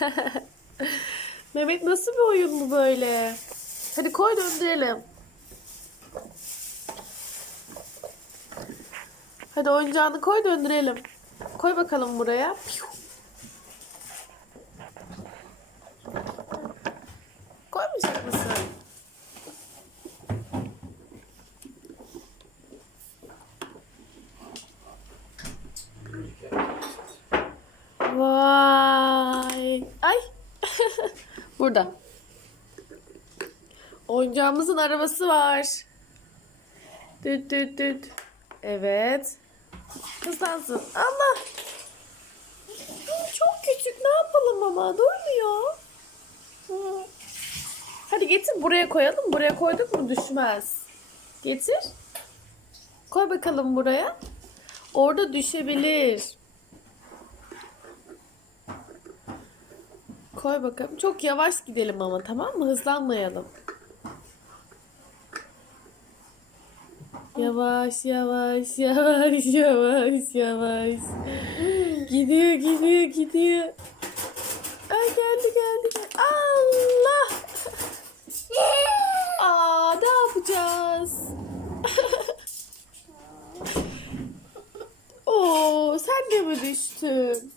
Mehmet nasıl bir oyun bu böyle? Hadi koy döndürelim. Hadi oyuncağını koy döndürelim. Koy bakalım buraya. Koymayacak mısın? Vay. Ay. Burada. Oyuncağımızın arabası var. Düt düt düt. Evet. Hızlansın. Allah. Çok küçük. Ne yapalım ama? Durmuyor. Hadi getir buraya koyalım. Buraya koyduk mu düşmez. Getir. Koy bakalım buraya. Orada düşebilir. Koy bakalım. Çok yavaş gidelim ama tamam mı? Hızlanmayalım. Yavaş yavaş yavaş yavaş yavaş. Gidiyor gidiyor gidiyor. Ay geldi geldi. Allah. Aa ne yapacağız? Oo sen de mi düştün?